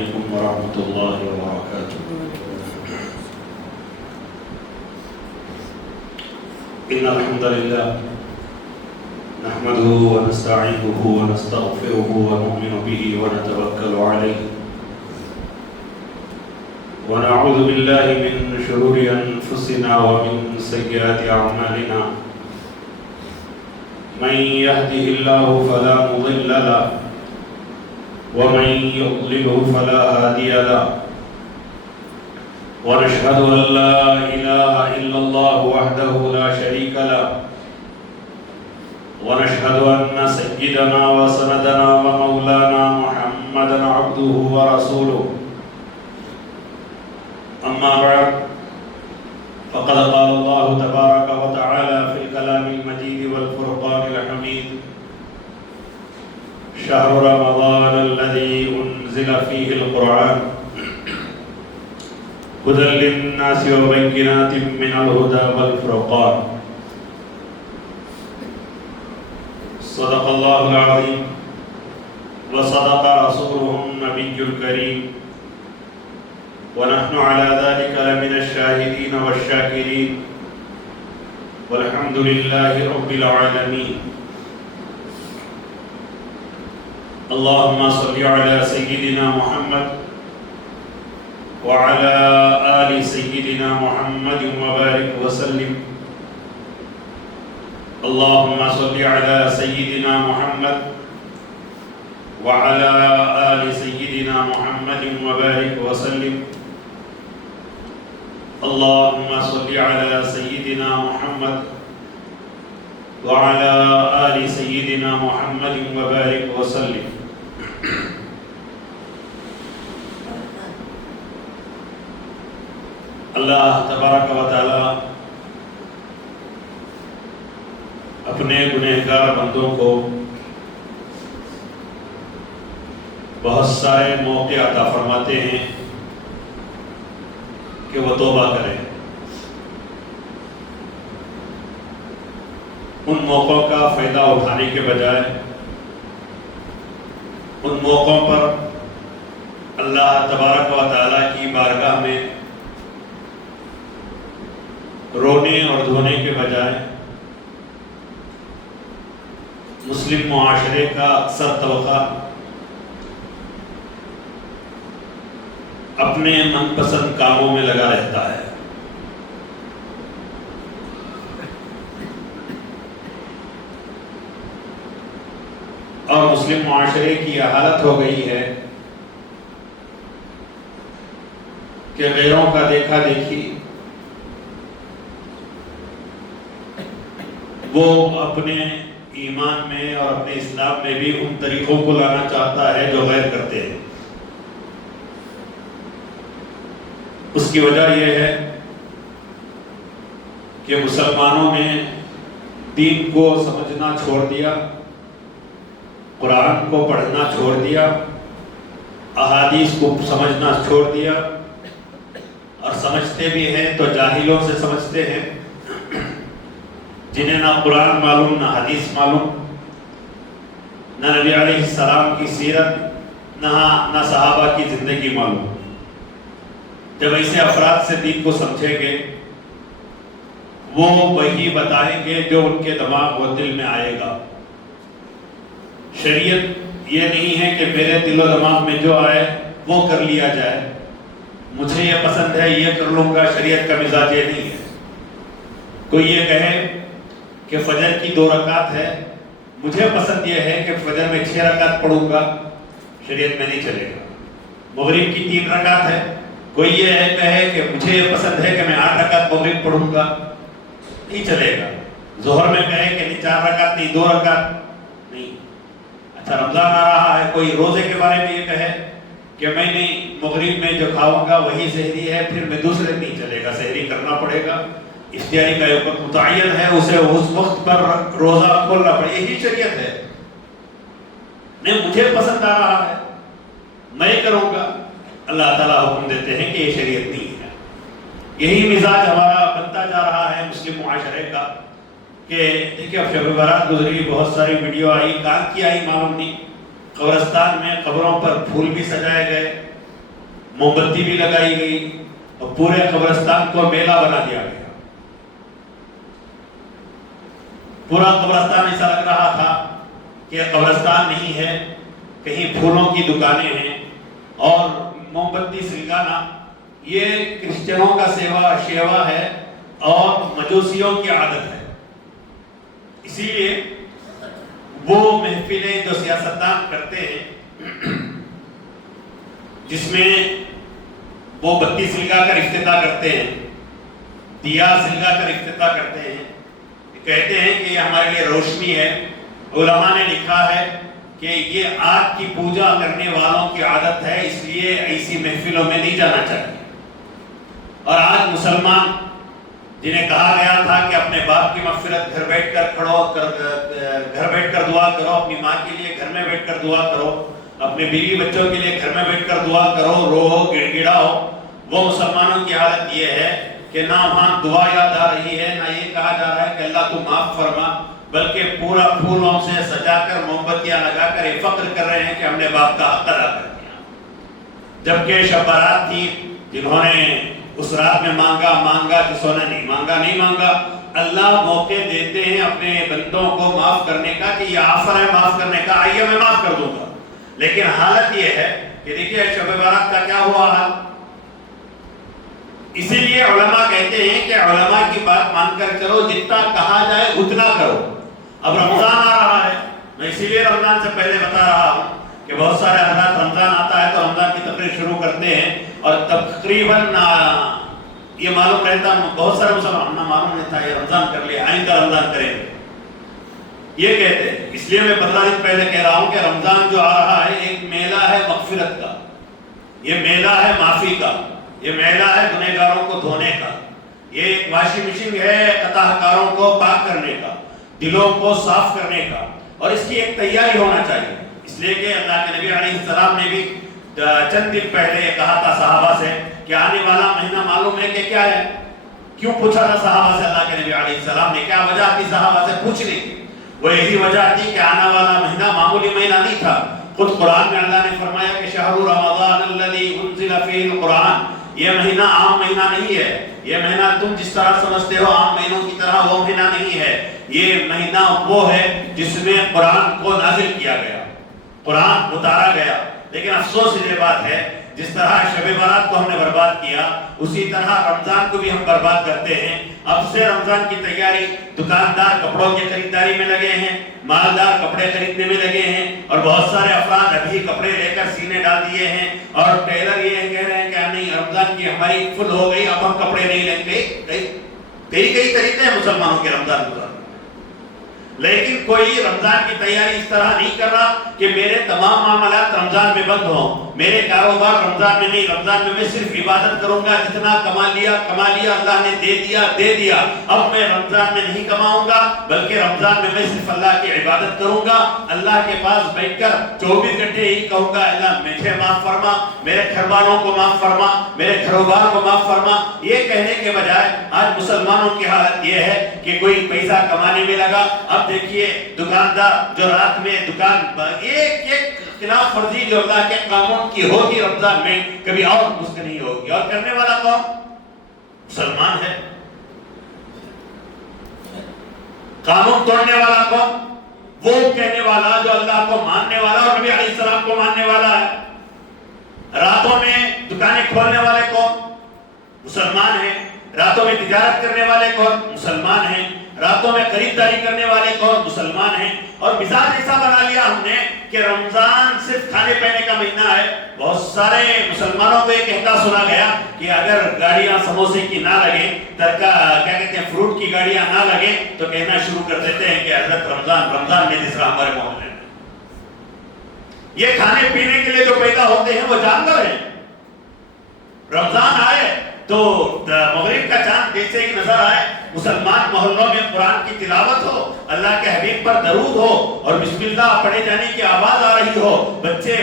عليكم ورحمة الله وبركاته. إن الحمد لله نحمده ونستعينه ونستغفره ونؤمن به ونتوكل عليه ونعوذ بالله من شرور أنفسنا ومن سيئات أعمالنا. من يهده الله فلا مضل له ومن يضلله فلا هادي له. ونشهد أن لا إله إلا الله وحده لا شريك له. ونشهد أن سيدنا وسندنا ومولانا محمدا عبده ورسوله. أما بعد فقد قال الله تبارك وتعالى في الكلام المجيد والفرقان الحميد: شهر رمضان الذي أنزل فيه القرآن هدى للناس وبينات من الهدى والفرقان. صدق الله العظيم وصدق رسوله النبي الكريم ونحن على ذلك لمن الشاهدين والشاكرين والحمد لله رب العالمين. اللهم صل على سيدنا محمد وعلى آل سيدنا محمد وبارك وسلم. اللهم صل على سيدنا محمد وعلى آل سيدنا محمد وبارك وسلم. اللهم صل على سيدنا محمد وعلى آل سيدنا محمد وبارك وسلم. اللہ تبارک و تعالی اپنے گنہگار بندوں کو بہت سارے موقع عطا فرماتے ہیں کہ وہ توبہ کریں. ان موقعوں کا فائدہ اٹھانے کے بجائے ان موقعوں پر اللہ تبارک و تعالی کی بارگاہ میں رونے اور دھونے کے بجائے مسلم معاشرے کا اکثر طبقہ اپنے من پسند کاموں میں لگا رہتا ہے. اور مسلم معاشرے کی یہ حالت ہو گئی ہے کہ غیروں کا دیکھا دیکھی وہ اپنے ایمان میں اور اپنے اسلام میں بھی ان طریقوں کو لانا چاہتا ہے جو غیر کرتے ہیں. اس کی وجہ یہ ہے کہ مسلمانوں نے دین کو سمجھنا چھوڑ دیا، قرآن کو پڑھنا چھوڑ دیا، احادیث کو سمجھنا چھوڑ دیا، اور سمجھتے بھی ہیں تو جاہلوں سے سمجھتے ہیں جنہیں نہ قرآن معلوم نہ حدیث معلوم، نہ نبی علیہ السلام کی سیرت، نہ صحابہ کی زندگی معلوم. جب ایسے افراد سے دین کو سمجھیں گے وہ وہی بتائیں گے جو ان کے دماغ و دل میں آئے گا. شریعت یہ نہیں ہے کہ میرے دل و دماغ میں جو آئے وہ کر لیا جائے، مجھے یہ پسند ہے یہ کر لوں گا. شریعت کا مزاج یہ نہیں ہے. کوئی یہ کہے کہ فجر کی 2 رکعت ہے، مجھے پسند یہ ہے کہ فجر میں 6 رکعت پڑھوں گا، شریعت میں نہیں چلے گا. مغرب کی 3 رکعت ہے، کوئی یہ کہے کہ مجھے یہ پسند ہے کہ میں 8 رکعت مغرب پڑھوں گا، نہیں چلے گا. ظہر میں کہے کہ نہیں 4 رکعت نہیں 2 رکعت نہیں. اچھا رمضان آ رہا ہے، کوئی روزے کے بارے میں یہ کہے کہ میں نہیں مغرب میں جو کھاؤں گا وہی سحری ہے، پھر میں دوسرے نہیں چلے گا، سحری کرنا پڑے گا. افطاری کا ایک وقت متعین ہے، اسے اس وقت پر روزہ کھولنا پڑے. یہی شریعت ہے. نہیں مجھے پسند آ رہا ہے میں کروں گا. اللہ تعالیٰ حکم دیتے ہیں کہ یہ شریعت نہیں ہے. یہی مزاج ہمارا بنتا جا رہا ہے مسلم معاشرے کا کہ دیکھیے اب شب برات گزری، بہت ساری ویڈیو آئی، کہاں کی آئی معلوم نہیں. قبرستان میں قبروں پر پھول بھی سجائے گئے، موم بتی بھی لگائی گئی اور پورے قبرستان کو میلہ بنا دیا گیا. پورا قبرستان ایسا لگ رہا تھا کہ قبرستان نہیں ہے، کہیں پھولوں کی دکانیں ہیں. اور موم بتی سلگانا یہ کرسچنوں کا شیوا ہے اور مجوسیوں کی عادت ہے. اسی لیے وہ محفلیں جو سیاستدان کرتے ہیں جس میں وہ بتی سلگا کر افتتاح کرتے ہیں، دیا سلگا کر افتتاح کرتے ہیں، کہتے ہیں کہ یہ ہمارے لیے روشنی ہے. علماء نے لکھا ہے کہ یہ آگ کی پوجا کرنے والوں کی عادت ہے، اس لیے ایسی محفلوں میں نہیں جانا چاہیے. اور آج مسلمان جنہیں کہا گیا تھا کہ اپنے باپ کی مغفرت گھر بیٹھ کر دعا کرو، اپنی ماں کے لیے گھر میں بیٹھ کر دعا کرو، اپنے بیوی بچوں کے لیے گھر میں بیٹھ کر دعا کرو، رو گڑ گڑاؤ، وہ مسلمانوں کی حالت یہ ہے کہ نہ وہاں دعا یاد آ رہی ہے، نہ یہ کہا جا رہا ہے کہ اللہ تو معاف فرما، بلکہ پورا پھولوں سے سجا کر موم بتیاں لگا کر یہ فخر کر رہے ہیں کہ ہم نے باپ کا حق ادا کر دیا. جبکہ شب برات تھی، جنہوں نے اس رات میں مانگا، جسوں نے نہیں مانگا. اللہ موقع دیتے ہیں اپنے بندوں کو معاف کرنے کا کہ یہ آفر ہے معاف کرنے کا، آئیے میں معاف کر دوں گا. لیکن حالت یہ ہے کہ دیکھیے شب برات کا کیا ہوا حال. اسی لیے علماء کہتے ہیں کہ علماء کی بات مان کر چلو، جتنا کہا جائے اتنا کرو. اب رمضان آ رہا ہے، میں اسی لیے رمضان سے پہلے بتا رہا ہوں کہ بہت سارے حضرات رمضان آتا ہے تو رمضان کی تقریر شروع کرتے ہیں، اور تقریباً یہ معلوم رہتا، بہت سارے مسلمان معلوم رہتا ہے یہ رمضان کر لیا، آئندہ رمضان کریں گے، یہ کہتے ہیں. اس لیے میں 15 دن پہلے کہہ رہا ہوں کہ رمضان جو آ رہا ہے ایک میلہ ہے مغفرت کا، یہ میلہ ہے معافی کا، یہ میلہ ہے گنہگاروں کو دھونے کا، یہ ایک واشنگ مشین ہے خطا کاروں کو پاک کرنے کا، دلوں کو صاف کرنے کا. اور اس کی ایک تیاری ہونا چاہیے. اس لیے کہ اللہ کے نبی علیہ السلام نے بھی چند دن پہلے یہ کہا تھا صحابہ سے کہ آنے والا مہینہ معلوم ہے کہ کیا ہے. کیوں پوچھا تھا صحابہ سے اللہ کے نبی علیہ السلام نے؟ کیا وجہ تھی صحابہ سے پوچھنے کی؟ وہ یہی وجہ تھی کہ آنے والا مہینہ معمولی مہینہ نہیں تھا. خود قرآن میں اللہ نے فرمایا کہ شہر رمضان الذی انزل فیہ القرآن، یہ مہینہ عام مہینہ نہیں ہے، یہ مہینہ تم جس طرح سمجھتے ہو عام مہینوں کی طرح وہ مہینہ نہیں ہے. یہ مہینہ وہ ہے جس میں قرآن کو نازل کیا گیا، قرآن اتارا گیا. لیکن افسوس یہ بات ہے جس طرح شب برات کو ہم نے برباد کیا، اسی طرح رمضان کو بھی ہم برباد کرتے ہیں. اب سے رمضان کی تیاری، دکاندار کپڑوں کی خریداری میں لگے ہیں، مالدار کپڑے خریدنے میں لگے ہیں، اور بہت سارے افراد ابھی کپڑے لے کر سینے ڈال دیے ہیں، اور ٹیلر یہ کہہ رہے ہیں کہ نہیں رمضان کی ہماری فل ہو گئی، اب ہم کپڑے نہیں لیں گے. کئی طریقے ہیں مسلمانوں کے رمضان گزارنے. لیکن کوئی رمضان کی تیاری اس طرح نہیں کر رہا کہ میرے تمام معاملات رمضان میں بند ہوں، میرے کاروبار رمضان میں نہیں، رمضان میں صرف عبادت کروں گا، جتنا کما لیا اللہ نے دے دیا، اب میں رمضان میں نہیں کماؤں گا، بلکہ رمضان میں صرف اللہ کی عبادت کروں گا، اللہ کے پاس بیٹھ کر 24 گھنٹے ہی کہوں گا اللہ مجھے معاف فرما، میرے گھر والوں کو معاف فرما، میرے کاروبار کو معاف فرما. یہ کہنے کے بجائے آج مسلمانوں کی حالت یہ ہے کہ کوئی پیسہ کمانے میں لگا. اب دیکھیے دکاندار جو رات میں دکان ایک خلاف ورزی جو اللہ کے قانون کی ہوگی رمضان میں کبھی اور اس سے نہیں ہوگی، اور کرنے والا کون؟ مسلمان ہے. قانون توڑنے والا کون؟ وہ کہنے والا جو اللہ کو ماننے والا اور نبی علیہ السلام کو ماننے والا ہے. راتوں میں دکانیں کھولنے والے کون؟ مسلمان ہیں. راتوں میں تجارت کرنے والے کون؟ مسلمان ہیں. راتوں میں خریداری کرنے والے کون؟ مسلمان ہیں. اور مزاج ایسا بنا لیا ہم نے کہ رمضان صرف کھانے پینے کا مہینہ ہے. بہت سارے مسلمانوں کو یہ کہتا سنا گیا کہ اگر گاڑیاں سموسے کی نہ لگیں، کیا کہتے ہیں فروٹ کی گاڑیاں نہ لگیں، تو کہنا شروع کر دیتے ہیں کہ حضرت رمضان میں جس طرح ہمارے محلے میں. یہ کھانے پینے کے لیے جو پیدا ہوتے ہیں وہ جانور ہیں. رمضان آئے تو مغرب کا چاند جیسے ہی نظر آئے مسلمان محلوں میں قرآن کی تلاوت ہو، اللہ کے حبیب پر درود ہو اور بسم اللہ پڑھے جانے کی آواز آ رہی ہو، بچے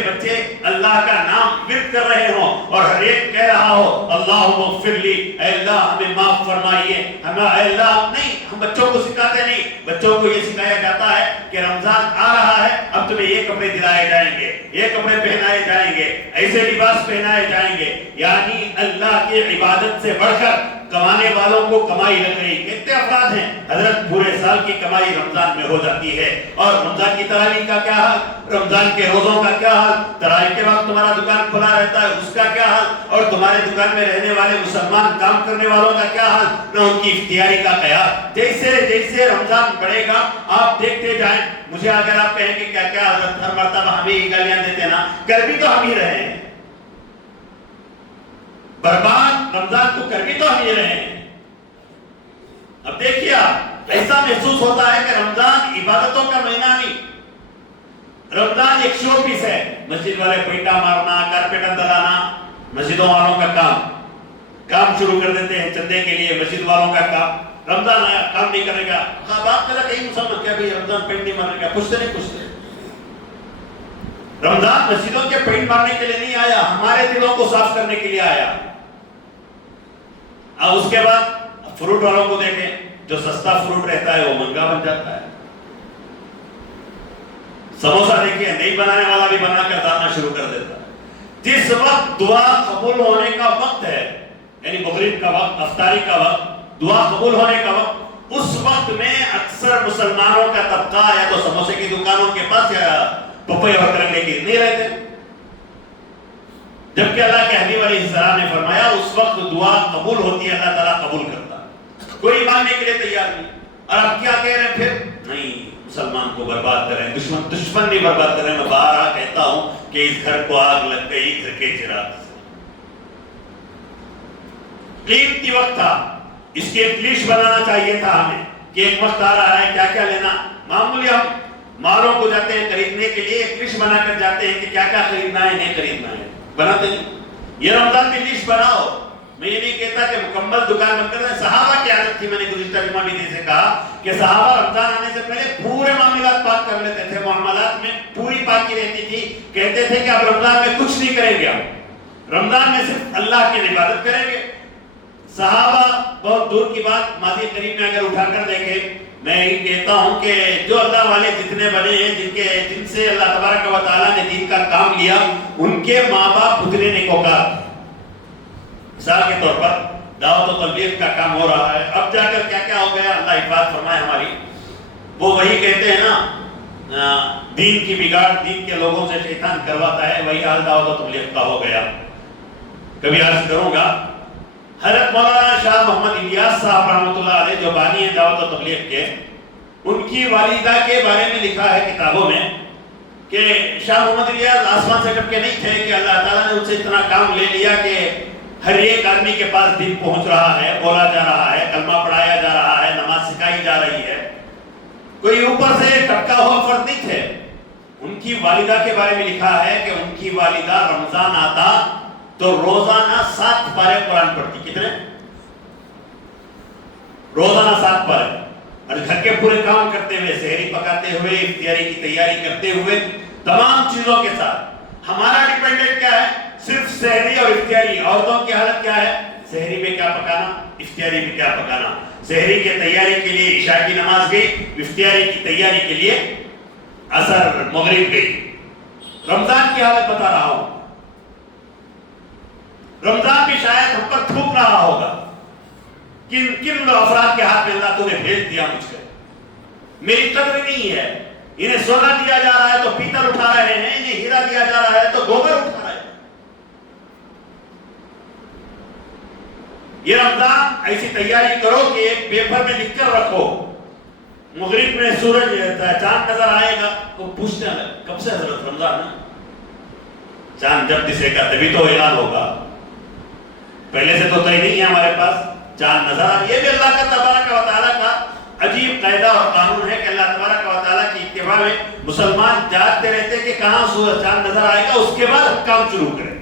اللہ کا نام ورد کر رہے ہوں اور ہر ایک کہہ رہا ہو اللہم اغفر لی، اے اللہ ہمیں معاف فرمائیے، اے اللہ نہیں، ہم بچوں کو سکھاتے نہیں، بچوں کو یہ سکھایا جاتا ہے کہ رمضان آ رہا ہے، اب تمہیں یہ کپڑے دلائے جائیں گے، یہ کپڑے پہنائے جائیں گے، ایسے لباس پہنائے جائیں گے، یعنی اللہ کی عبادت سے بڑھ کر کمانے والوں کو کمائی لگ رہی۔ کتنے افراد ہیں حضرت پورے سال کی کمائی رمضان میں ہو جاتی ہے، اور رمضان کی تراویح کا کیا حال، رمضان کے روزوں کا کیا حال، تراویح کے وقت تمہارا دکان کھلا رہتا ہے اس کا کیا حال، اور تمہارے دکان میں رہنے والے مسلمان کام کرنے والوں کا کیا حال، نہ ان کی افطاری کا خیال۔ جیسے جیسے رمضان بڑھے گا آپ دیکھتے جائیں، مجھے اگر آپ کہیں کہ کیا کیا حضرت ہر مرتبہ ہمیں ہی گالیاں دیتے نا، کر بھی تو ہم ہی رہے ہیں، برباد رمضان کو کر بھی تو ہم ہی رہے ہیں۔ اب دیکھیے آپ، ایسا محسوس ہوتا ہے کہ رمضان عبادتوں کا مہینہ نہیں، رمضان ایک شو پیس ہے، مسجد والے پینٹا مارنا، کارپیٹ دلانا، مسجدوں والوں کا کام شروع کر دیتے ہیں چندے کے لیے، مسجد والوں کا کام، رمضان آیا کام نہیں کرے گا، بات کرا کہیں مسلمان کیا بھی رمضان پینٹ نہیں مارنے کا، پوچھتے نہیں پوچھتے۔ رمضان مسجدوں کے پینٹ مارنے کے لیے نہیں آیا، ہمارے دلوں کو صاف کرنے کے لیے آیا۔ اب اس کے بعد فروٹ والوں کو دیکھیں، جو سستا فروٹ رہتا ہے وہ مہنگا بن جاتا ہے، سموسہ دیکھیے نہیں بنانے والا بھی بنا کر ڈالنا شروع کر دیتا ہے۔ جس وقت دعا قبول ہونے کا وقت ہے، یعنی مغرب کا وقت، افطاری کا وقت، دعا قبول ہونے کا وقت، اس وقت میں اکثر مسلمانوں کا طبقہ یا تو سموسے کی دکانوں کے پاس یا پپئی اور کرنگے کی نہیں رہتے، جبکہ اللہ کے حبیب علیہ السلام نے فرمایا اس وقت دعا قبول ہوتی ہے، اللہ تعالیٰ قبول کرتا ہے، کوئی ماننے کے لیے تیار نہیں۔ اور آپ کیا کہہ رہے ہیں پھر؟ نہیں مسلمان کو برباد کر رہے ہیں، دشمن نہیں برباد کر رہے ہیں۔ میں بارہا کہتا ہوں کہ اس گھر کو آگ لگ گئی گھر کے چراغ سے۔ قیمتی وقت تھا، اس کی ایک لسٹ بنانا چاہیے تھا ہمیں کہ ایک وقت آ رہا ہے کیا کیا لینا۔ معمولی ہم مالوں کو جاتے ہیں خریدنے کے لیے، ایک لسٹ بنا کر جاتے ہیں کہ کیا کیا خریدنا ہے نہیں خریدنا ہے، بناتے نہیں۔ یہ رمضان کی لسٹ بناؤ، میں یہ نہیں کہتا کہ مکمل دکان بند کر دیں۔ صحابہ کی عادت تھی، میں نے گزشتہ جمعہ بھی سے کہا کہ صحابہ رمضان آنے سے پہلے پورے معاملات پاک کر لیتے تھے، معاملات میں پوری پاکی رہتی تھی، کہتے تھے کہ اب رمضان میں کچھ نہیں کریں گے، ہم رمضان میں صرف اللہ کی عبادت کریں گے۔ صحابہ بہت دور کی بات ماضی قریب میں اگر اٹھا کر دیکھیں، میں یہ کہتا ہوں کہ جو اللہ والے جتنے بنے ہیں، جن سے اللہ تبارک و تعالیٰ نے دین کا کام لیا، ان کے ماں باپ اتنے نیکوکار تھے۔ مثال کے طور پر دعوت و تبلیغ کا کام ہو رہا ہے، اب جا کر کیا کیا ہو گیا، اللہ حفاظت فرمائے ہماری، وہ وہی کہتے ہیں نا دین کی بگاڑ دین کے لوگوں سے شیطان کرواتا ہے، وہی حال دعوت و تبلیغ کا ہو گیا۔ کبھی عرض کروں گا، حضرت مولانا شاہ محمد الیاس صاحب رحمۃ اللہ علیہ جو بانی ہیں دعوت و تبلیغ کے، ان کی والدہ کے بارے میں لکھا ہے کتابوں میں کہ شاہ محمد الیاس آسمان سے ٹپکے نہیں تھے، کہ اللہ تعالیٰ نے ان سے اتنا کام لے لیا کہ ہر ایک آدمی کے پاس دین پہنچ رہا ہے، بولا جا رہا ہے، کلمہ پڑھایا جا رہا ہے، نماز سکھائی جا رہی ہے، کوئی اوپر سے ٹپکا ہوا فرد نہیں تھے۔ ان کی والدہ کے بارے میں لکھا ہے کہ ان کی والدہ رمضان آتا تو روزانہ 7 پارے قرآن پڑھتی۔ کتنے؟ روزانہ 7 پارے، اور گھر کے پورے کام کرتے ہوئے، سحری پکاتے ہوئے، افطاری کی تیاری کرتے ہوئے، تمام چیزوں کے ساتھ۔ ہمارا ڈیپینڈنٹ کیا ہے؟ صرف سحری اور افطاری۔ عورتوں کی حالت کیا ہے؟ سحری میں کیا پکانا، افطاری میں کیا پکانا۔ سحری کی تیاری کے لیے عشاء کی نماز گئی، افطاری کی تیاری کے لیے عصر مغرب گئی۔ رمضان کی حالت بتا رہا ہوں، رمضان بھی شاید ہم پر تھوک رہا ہوگا، کن افراد کے ہاتھ میں اللہ تو نے بھیج دیا مجھ کو، میری قدر نہیں ہے، انہیں سونا دیا جا رہا ہے تو پیتل اٹھا رہے ہیں، انہیں ہیرا دیا جا رہا ہے تو گوبر اٹھا رہے ہیں۔ یہ رمضان ایسی تیاری کرو کہ ایک پیپر میں لکھ کر رکھو، مغرب میں سورج چاند نظر آئے گا تو پوچھتے ہیں کب سے حضرت رمضان ہے؟ چاند جب دسے گا تبھی تو اعلان ہوگا، پہلے سے تو طے نہیں ہے ہمارے پاس۔ چاند نظر آ، یہ بھی اللہ کا تبارک و تعالیٰ کا عجیب قاعدہ اور قانون ہے کہ اللہ تبارک و تعالیٰ کی اتباع میں مسلمان جانتے رہتے کہ کہاں سورج چاند نظر آئے گا، اس کے بعد کام شروع کریں۔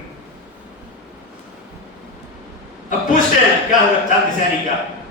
اب پوچھتے ہیں کیا حضرت چاند دسے نہیں کا؟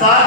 7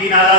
3000,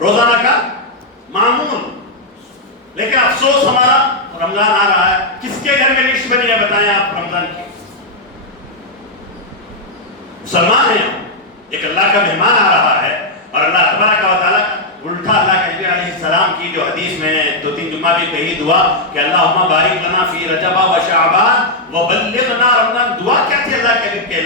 روزانہ کا معمول. لیکن افسوس ہمارا رمضان آ رہا ہے, کس کے گھر میں لسٹ بنی ہے بتائیں آپ رمضان کی؟ مسلمان ہیں, ایک اللہ کا مہمان آ رہا ہے, اور اللہ تبارک و تعالیٰ الٹا اللہ کے نبی علیہ السلام کی جو حدیث میں 2-3 جمعہ بھی کہی دعا کہ اللہم بارک لنا فی رجب و شعبان وبلغنا رمضان. دعا کیا تھی اللہ کے نبی کہ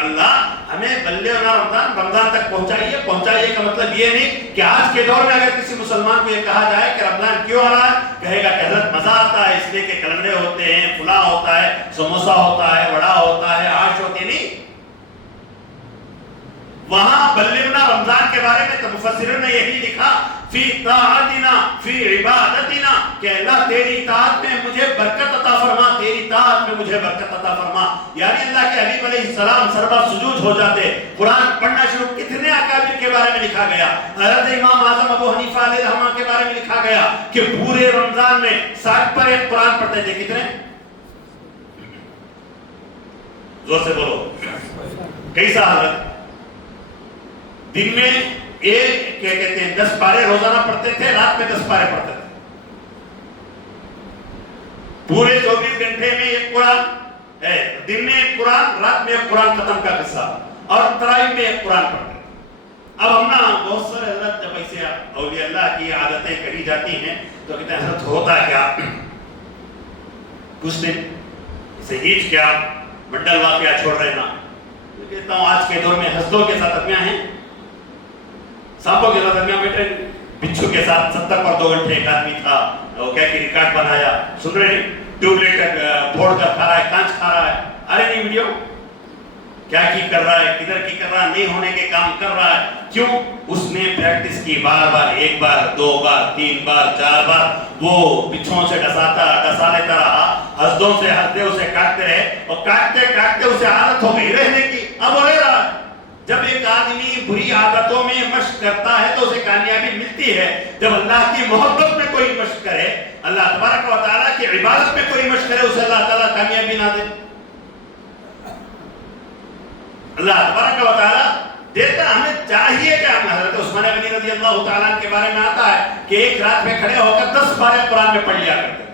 اللہ ہمیں بلغنا رمضان تک پہنچائیے. پہنچائیے کا مطلب یہ نہیں کہ آج کے دور میں اگر کسی مسلمان کو یہ کہا جائے کہ رمضان کیوں آ رہا ہے, کہے گا کہ حضرت مزہ آتا ہے اس لیے کہ کلندرے ہوتے ہیں, پھلا ہوتا ہے, سموسا ہوتا ہے, وڑا ہوتا ہے, آش ہوتی نہیں. وہاں بلغنا رمضان کے بارے میں تو مفسرین نے یہی لکھا فی طاعتنا فی عبادتنا کہ اللہ تیری اطاعت میں مجھے برکت عطا فرما, تیری اطاعت میں مجھے برکت عطا فرما. یعنی اللہ کے حبیب علیہ السلام سربا سجود ہو جاتے, قرآن پڑھنا شروع. کتنے اکابر کے بارے میں لکھا گیا, حضرت امام اعظم ابو حنیفہ علیہ الرحمہ کے بارے میں لکھا گیا کہ پورے رمضان میں 60 پر ایک قرآن پڑھتے تھے. کتنے؟ زور سے بولو. کئی سال دن میں ایک کیا کہتے ہیں 10 پارے روزانہ پڑھتے تھے, رات میں 10 پارے پڑھتے تھے. پورے 24 گھنٹے میں ایک قرآن ہے, دن میں ایک قرآن, رات میں ایک قرآن ختم کا قصہ, اور تراویح میں ایک قرآن پڑھتے. اب ہم نا بہت سارے حضرت جب ایسے اولیاء اللہ کی عادتیں کہی جاتی ہیں تو کہتے ہیں حضرت ہوتا کیا, کچھ دن اسے ہیچ کیا منڈل واقعہ چھوڑ رہے نا. میں کہتا ہوں آج کے دور میں ہستوں کے ساتھ ادمیاں ہیں, سانپوں کے ساتھ ادمیاں بیٹھے. بچھو کے ساتھ 70 پر 2 گھنٹے ایک آدمی تھا, وہ کیا کہ ریکارڈ بنایا, سن رہے ہیں, ٹیوب لائٹ پھوڑ کر کھا رہا ہے, کانچ کھا رہا ہے. ارے نہیں ویڈیو کیا کی کر رہا ہے, کدھر کی کر رہا ہے, نہیں ہونے کے کام کر رہا ہے. کیوں؟ اس نے پریکٹس کی بار بار, 1 بار 2 بار 3 بار 4 بار, وہ بچھوں سے ڈسا لیتا رہا, ہسدوں سے ہسدے اسے کاٹتے رہے, اور کاٹتے کاٹتے اسے عادت ہو گئی رہنے کی. اب وہ رہ رہا ہے. جب ایک آدمی بری عادتوں میں مشق کرتا ہے تو اسے کامیابی ملتی ہے. جب اللہ کی محبت میں کوئی مشق کرے, اللہ تبارک و تعالیٰ کی عبادت میں کوئی مشق کرے, اسے اللہ تعالیٰ کامیابی نہ دے. اللہ تبارک و تعالیٰ دیتا. ہمیں چاہیے کہ ہم حضرت عثمان غنی رضی اللہ تعالیٰ کے بارے میں آتا ہے کہ ایک رات میں کھڑے ہو کر 10 بار قرآن میں پڑھ لیا کرتے.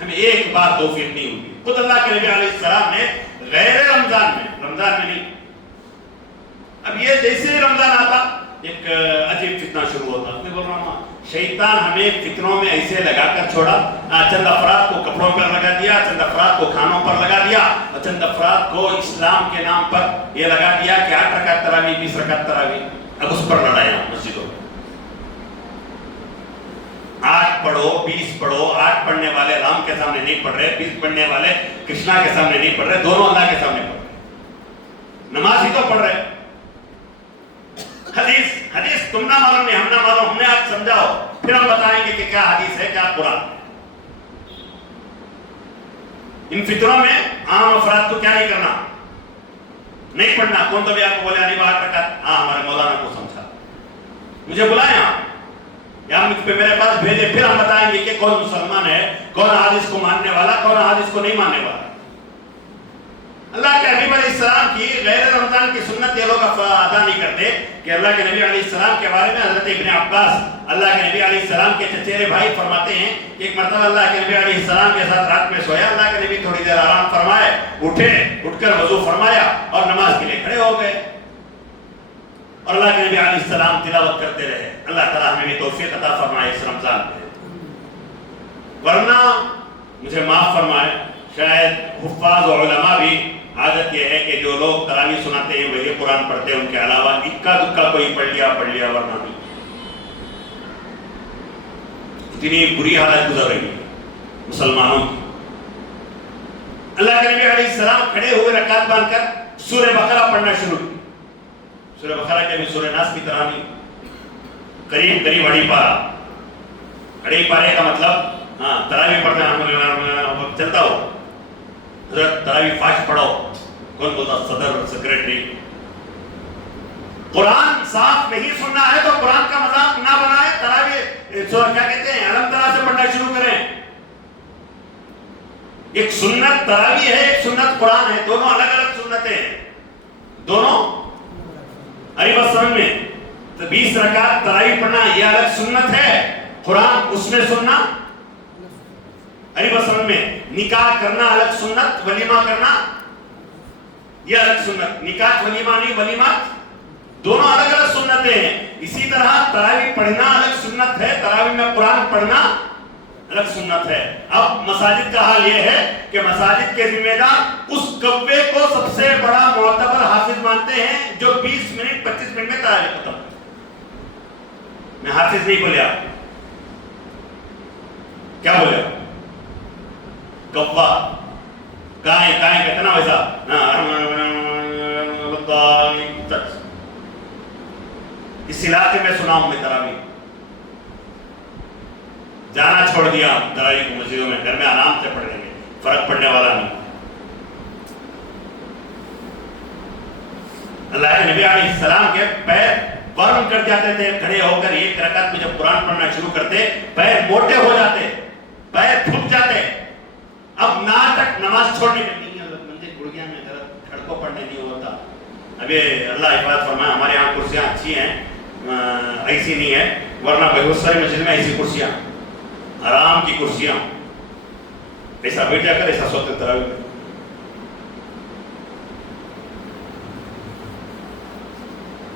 ہمیں ایک بار توفیق نہیں ہوگی. خود اللہ کے نبی علیہ السلام نے غیر رمضان میں نہیں. اب یہ جیسے رمضان آتا ایک عجیب فتنہ شروع ہوتا. میں بول رہا ہوں شیطان ہمیں فتنوں میں ایسے لگا کر چھوڑا. چند افراد کو کپڑوں پر لگا دیا, چند افراد کو کھانوں پر لگا دیا, اور چند افراد کو اسلام کے نام پر یہ لگا دیا کہ 8 رکعت تراویح 20 رکعت تراویح. اب اس پر لڑایا مسجدوں میں. 8 پڑھو 20 پڑھو. 8 پڑھنے والے رام کے سامنے نہیں پڑھ رہے, 20 پڑھنے والے کرشنا کے سامنے نہیں پڑھ رہے, دونوں اللہ کے سامنے پڑھ رہے. نماز ہی تو پڑھ رہے. حدیث تم نہ معلوم نہیں, ہم نہ معلوم, ہم نے آپ سمجھاؤ, پھر ہم بتائیں گے کہ کیا حدیث ہے کیا قرآن. ان فطروں میں عام افراد کو کیا نہیں کرنا, نہیں پڑھنا. کون تو بھی آپ کو بولے نہیں 8 رکعت, ہاں ہمارے مولانا کو سمجھا, مجھے بلائیں آپ یا مجھ پہ میرے پاس بھیجے, پھر ہم بتائیں گے کہ کون مسلمان ہے, کون حدیث کو ماننے والا, کون حدیث کو نہیں ماننے والا. اللہ کے حبیب علیہ السلام کی غیر رمضان کی سنت یہ لوگ ادا نہیں کرتے کہ اللہ کے نبی علیہ السلام کے بارے میں حضرت ابن عباس اللہ کے نبی علیہ السلام کے چچیرے بھائی فرماتے ہیں کہ ایک مرتبہ اللہ کے نبی علیہ السلام کے ساتھ رات میں سویا. اللہ کے نبی تھوڑی دیر آرام فرمائے, اٹھ کر وضو فرمایا اور نماز کے لیے کھڑے ہو گئے, اور اللہ کے نبی علیہ السلام تلاوت کرتے رہے. اللہ تعالیٰ ہمیں بھی توفیق عطا فرمائے اس رمضان میں, ورنہ مجھے معاف فرمائے, شاید حفاظ و علماء بھی عادت یہ ہے کہ جو لوگ تراویح سناتے ہیں وہی قرآن پڑھتے ہیں, ان کے علاوہ اکا دکا کوئی پڑھ لیا ورنہ نہیں. اتنی بری حالت گزر رہی ہے مسلمانوں کی. اللہ کے نبی علیہ السلام کھڑے ہوئے رکعت باندھ کر سورہ بقرہ پڑھنا شروع کی. سورہ بقرہ کے بھی سورہ ناس کی طرح نہیں, قریب اڑی پارے کا مطلب ہاں تراویح پڑھنا چلتا ہو. حضرت تراویح فاش پڑھو, کون بولتا, صدر سیکریٹری. قرآن صاف نہیں سننا ہے تو قرآن کا مذاق نہ بنائے. تراویح کیا کہتے ہیں علم ترا سے پڑھنا شروع کریں. ایک سنت تراویح ہے, ایک سنت قرآن ہے, دونوں الگ الگ سنتیں ہیں, دونوں اری بس سمجھ میں. تو 20 رکعت تراویح پڑھنا یہ الگ سنت ہے، قرآن اس میں سننا ارے بس سمجھ میں، نکاح کرنا الگ سنت، ولیمہ کرنا یہ الگ سنت، نکاح ولیمہ نہیں، ولیمہ دونوں الگ الگ سنتیں ہیں۔ اسی طرح تراویح پڑھنا الگ سنت ہے، تراویح میں قرآن پڑھنا الگ سنت ہے۔ اب مساجد کا حال یہ ہے کہ مساجد کے ذمہ دار اس کوے کو سب سے بڑا معتبر حافظ مانتے ہیں جو 20 منٹ 25 منٹ میں تراویح ختم کرتا ہے۔ میں حافظ نہیں بولیا، کیا بولیا؟ کوا کہاں ہے کہتے نا ویسا، اس علاقے میں سنا ہوں میں تراویح، جانا چھوڑ دیا تراویح کو مسجدوں میں، گھر میں آرام سے پڑھ لیں گے، فرق پڑنے والا نہیں۔ اللہ کے نبی علیہ السلام کے پیر ورم کر جاتے تھے کھڑے ہو کر، ایک رکعت میں جب قرآن پڑھنا شروع کرتے پیر موٹے ہو جاتے، پیر پھک جاتے۔ اب نہ تک نماز چھوڑنے کے نہیں ہے، مجھے گڑگیا میں درد، کھڑ کو پڑھنے نہیں ہوتا۔ ابھی اللہ حفاظت فرمائے، ہمارے یہاں کرسیاں اچھی ہیں، ایسی نہیں ہے، ورنہ بہت ساری مسجد میں ایسی کرسیاں، آرام کی کرسیاں، ایسا بیٹھا کر ایسا سوتے تراویح میں۔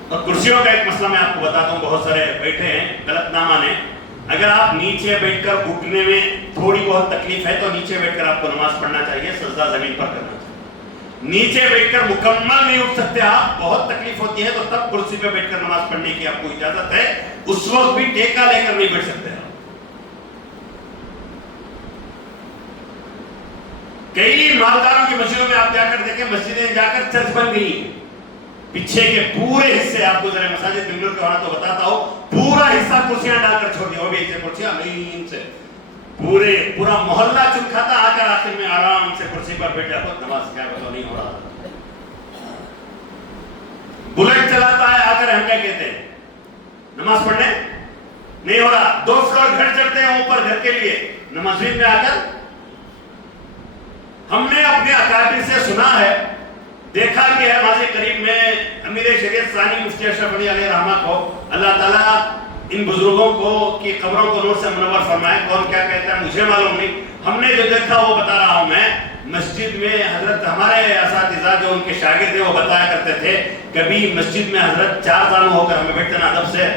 اور کرسیوں کا ایک مسئلہ میں آپ کو بتاتا ہوں، بہت سارے بیٹھے ہیں غلط نہ مانے، اگر آپ نیچے بیٹھ کر گھٹنے میں تھوڑی بہت تکلیف ہے تو نیچے بیٹھ کر آپ کو نماز پڑھنا چاہیے، سجدہ زمین پر کرنا چاہیے۔ نیچے بیٹھ کر مکمل نہیں اٹھ سکتے آپ، بہت تکلیف ہوتی ہے تو تب کرسی پہ بیٹھ کر نماز پڑھنے کی آپ کو اجازت ہے، اس وقت بھی ٹیکا لے کر نہیں بیٹھ سکتے آپ۔ کئی مالداروں کی مسجدوں میں آپ جا کر دیکھیں، مسجدیں جا کر چرچ بن گئی، پیچھے کے پورے حصے، آپ کو ذرا مساجد بنگلور کے وہاں تو بتاتا ہوں، پورا حصہ کرسیاں ڈال کر چھوڑ دیا، وہ بھی ایسے کرسیاں نہیں سے پورا محلہ چمکا تھا، آ کر آخر میں آرام سے کرسی پر بیٹھا ہو، نماز کیا بتاؤ نہیں ہو رہا۔ بلٹ چلاتا ہے، آ کر ہم کیا کہتے ہیں، نماز پڑھنے نہیں ہو رہا۔ 2 فلور گھر چڑھتے ہیں اوپر گھر کے لیے، نماز میں آ کر ہم نے اپنے اکابر سے سنا ہے، دیکھا کہ ہے ماضی قریب میں امیر شریعت ثانی مفتی اشرف علی علیہ رحمہ کو اللہ تعالیٰ ان بزرگوں کو کی قبروں کو نور سے منور فرمائے، کون کیا کہتا ہے مجھے معلوم نہیں، ہم نے جو دیکھا وہ بتا رہا ہوں میں۔ مسجد میں حضرت ہمارے اساتذہ جو ان کے شاگرد تھے وہ بتایا کرتے تھے، کبھی مسجد میں حضرت 4 زانو ہو کر ہمیں بیٹھتے نا ادب سے،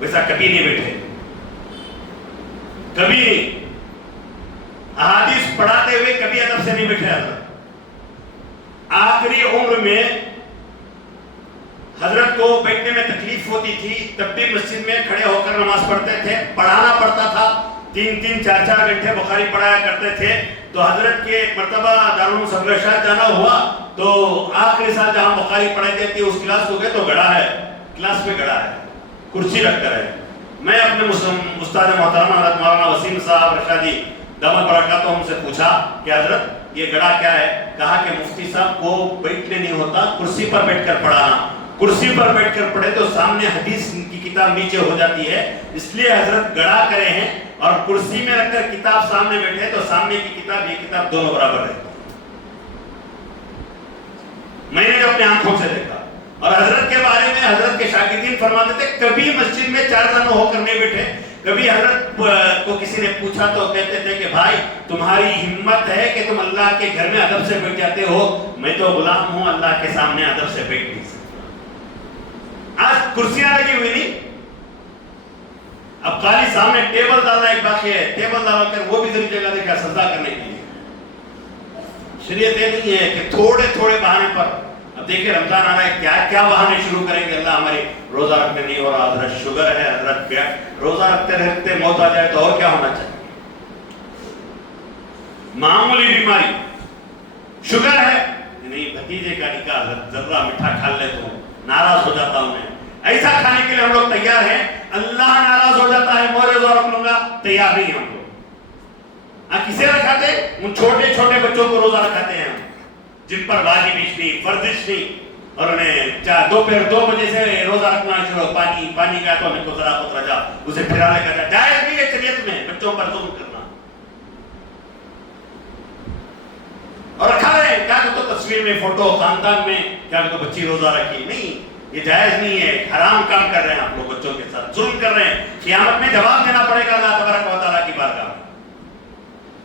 ویسا کبھی نہیں بیٹھے، کبھی احادیث پڑھاتے ہوئے کبھی ادب سے نہیں بیٹھے حضرت۔ آخری عمر میں حضرت کو بیٹھنے میں تکلیف ہوتی تھی، تب بھی مسجد میں کھڑے ہو کر نماز پڑھتے تھے، پڑھانا پڑتا تھا، 3-3 4-4 گھنٹے بخاری پڑھایا کرتے تھے۔ تو حضرت کے ایک مرتبہ دارالعلوم صدر ارشاد جانا ہوا تو آخری سال جہاں بخاری پڑھائی جاتی ہے اس کلاس کو گئے تو گڑا ہے، کلاس میں گڑا ہے، کرسی رکھ کر ہے۔ میں اپنے استاد محترم حضرت مولانا وسیم صاحب رشادی دامت برکاتہم سے پوچھا کہ حضرت یہ گڑا کیا ہے؟ کہا کہ مفتی صاحب کو بیٹھنے نہیں ہوتا، کرسی پر بیٹھ کر پڑھانا، کرسی پر بیٹھ کر پڑھے تو سامنے حدیث کی کتاب نیچے ہو جاتی ہے، اس لیے حضرت گڑا کرے ہیں، اور کرسی میں رکھ کر کتاب سامنے بیٹھے تو سامنے کی کتاب یہ کتاب دونوں برابر ہے۔ میں نے اپنے آنکھوں سے دیکھا۔ اور حضرت کے بارے میں حضرت کے شاگردین فرماتے تھے کبھی مسجد میں 4 زانو ہو کر نہیں بیٹھے۔ کبھی حضرت کو کسی نے پوچھا تو کہتے تھے کہ بھائی تمہاری ہمت ہے کہ تم اللہ کے گھر میں ادب سے بیٹھ جاتے ہو، میں تو غلام ہوں، اللہ کے سامنے ادب سے بیٹھ نہیں سکتا۔ آج کرسیاں لگی ہوئی نہیں، اب خالی سامنے ٹیبل ڈالنا ایک باقی ہے، ٹیبل ڈال کر وہ بھی ذریعہ جگہ دے کر سجدہ کرنے کے لیے۔ شریعت یہ نہیں ہے کہ تھوڑے تھوڑے بہانے پر، اب دیکھیں رمضان آ رہا ہے، کیا کیا بہانے شروع کریں گے، اللہ ہماری روزہ رکھتے نہیں ہو رہا، حضرت شوگر ہے، حضرت کیا روزہ رکھتے رکھتے موت آ جائے تو اور کیا ہونا چاہیے؟ معمولی بیماری شوگر ہے، نہیں بھتیجے کا نکاح حضرت ذرہ میٹھا کھا لے تو ناراض ہو جاتا ہوں میں، ایسا کھانے کے لیے ہم لوگ تیار ہیں، اللہ ناراض ہو جاتا ہے، میں روزہ رکھ لوں گا، تیار نہیں ہم لوگ۔ کسے رکھاتے؟ ان چھوٹے چھوٹے بچوں کو روزہ رکھاتے ہیں جن پر واجب نہیں، فرض نہیں، اور انہیں دوپہر 2 بجے سے روزہ رکھنا شروع، پانی کا تو ان کو ذرا پتر جا اسے پھرا لے کر جائز نہیں ہے شریعت میں بچوں پر ظلم کرنا۔ اور رکھا رہے کیا تو تصویر میں، فوٹو، خاندان میں کیا تو بچی روزہ رکھی، نہیں، یہ جائز نہیں ہے، حرام کام کر رہے ہیں آپ لوگ بچوں کے ساتھ، ظلم کر رہے ہیں، قیامت میں جواب دینا پڑے گا اللہ تبارک و تعالیٰ کی بارگاہ میں۔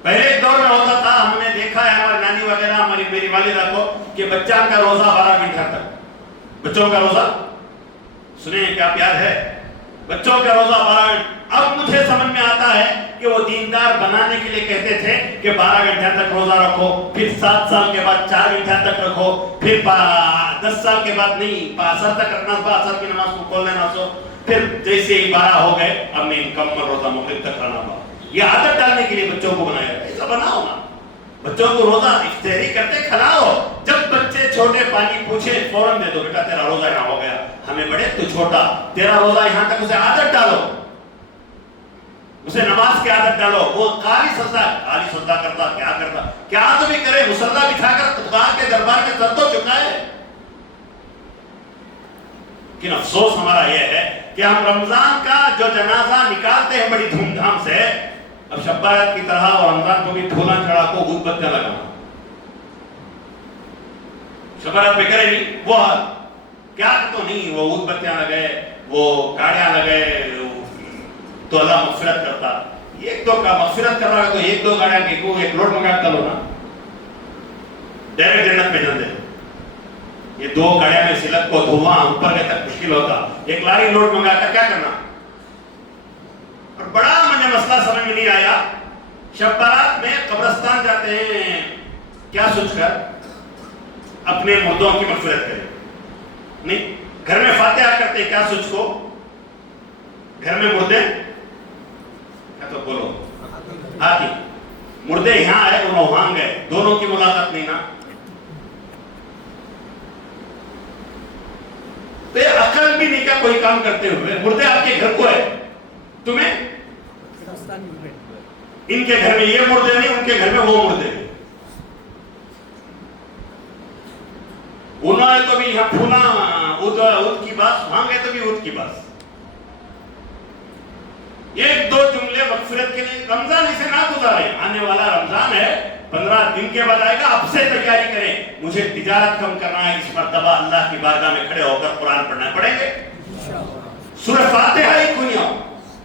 پہلے ایک دور میں ہوتا تھا، ہم نے دیکھا ہے ہماری نانی وغیرہ، میری والدہ کو، کہ بچہ کا روزہ 12 گھنٹہ تک، بچوں کا روزہ سنیں کیا پیار ہے، بچوں کا روزہ 12 گھنٹہ۔ اب مجھے سمجھ میں آتا ہے کہ وہ دیندار بنانے کے لیے کہتے تھے کہ 12 گھنٹہ تک روزہ رکھو، پھر 7 سال کے بعد 4 گھنٹہ تک رکھو، پھر 10 سال کے بعد نہیں، اثر تک رکھنا، اثر کی نماز کو کھول لینا، سو پھر جیسے ہی 12 ہو گئے اب میں مکمل روزہ مغرب تک رہنا پڑا۔ یہ عادت ڈالنے کے لیے بچوں کو بنایا گیا، ایسا بناؤ نا، بچوں کو روزہ افطاری کرتے کھلاؤ، جب بچے چھوٹے پانی پوچھے فوراً دے دو، بیٹا تیرا روزہ یہاں ہو گیا، ہمیں بڑے تو چھوٹا، تیرا روزہ یہاں تک، اسے عادت ڈالو، اسے نماز کی عادت ڈالو۔ وہ قالی سجدہ کرتا، کیا تو بھی کرے، مصلی بچھا کر خدا کے دربار میں سر تو چکائے۔ لیکن افسوس ہمارا یہ ہے کہ ہم رمضان کا جو جنازہ نکالتے ہیں بڑی دھوم دھام سے، اب شب برات کی طرح اور رمضان کو بھی پھولا چڑھا کو گل بتیاں لگانا، شب برات پہ کرے نہیں وہ حال کیا تو نہیں، وہ گل بتیاں لگے، وہ گاڑیاں لگے تو اللہ مغفرت کرتا۔ ایک دو کا مغفرت کر رہا ہے تو ایک دو گاڑیاں کی کو ایک لوڈ منگا کر لو نا، ڈائریکٹ جنت میں جان دے۔ یہ 2 گاڑیاں میں سلک کو دھواں اوپر کے تک مشکل ہوتا، ایک لاری لوڈ منگا کر کیا کرنا۔ اور بڑا مجھے مسئلہ سمجھ میں نہیں آیا، شب برات میں قبرستان جاتے ہیں کیا سوچ کر اپنے مردوں کی مغفرت کریں، نہیں گھر میں فاتحہ کرتے کیا سوچ کو، گھر میں مردے کیا تو بولو آتی، مردے یہاں آئے انہوں وہاں گئے، دونوں کی ملاقات نہیں نا۔ تو یہ عقل بھی نہیں کیا کوئی کام کرتے ہوئے، مردے آپ کے گھر کو ہے، تمہیں ان کے گھر میں یہ مردے نہیں، ان کے گھر میں وہ مردے نہیں، انہوں نے تو بھی یہاں پھولا اود کی بات، وہاں گئے تو بھی اود کی بات۔ ایک دو جملے مغفرت کے لیے، رمضان اسے نہ گزارے، آنے والا رمضان ہے، 15 دن کے بعد آئے گا، اب سے تیاری کریں، مجھے تجارت کم کرنا ہے، اس مرتبہ اللہ کی بارگاہ میں کھڑے ہو کر قرآن پڑھنا پڑیں گے۔ سورہ فاتحہ ہی کیوں ہو،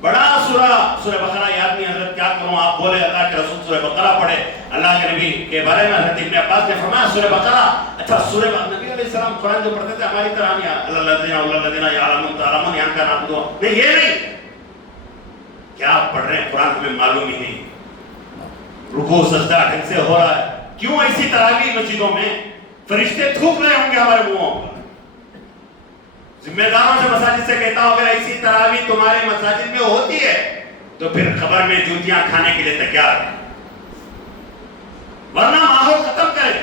بڑا سورہ بقرہ یاد نہیں، حضرت کیا کروں، آپ بولے اللہ کے رسول سورہ بقرہ پڑھے، اللہ کے نبی کے بارے میں حضرت ابن عباس نے فرمایا سورہ بقرہ، اچھا سورہ نبی علیہ السلام قرآن جو پڑھتے تھے ہماری طرح نہیں، الذین یعلمون تعلمون یہاں کا نام دو نہیں، یہ نہیں، کیا پڑھ رہے ہیں قرآن ہمیں معلوم ہی نہیں، رکوع سجدہ ڈھنگ سے ہو رہا ہے، کیوں ایسی تراویح مسجدوں میں فرشتے تھوک رہے ہوں گے ہمارے منہوں پر؟ ذمہ داروں سے مساجد سے کہتا ہوں اگر ایسی تراویح تمہارے مساجد میں ہوتی ہے تو پھر خبر میں جوتیاں کھانے کے لیے تیار ہیں، ورنہ ماحول ختم کرے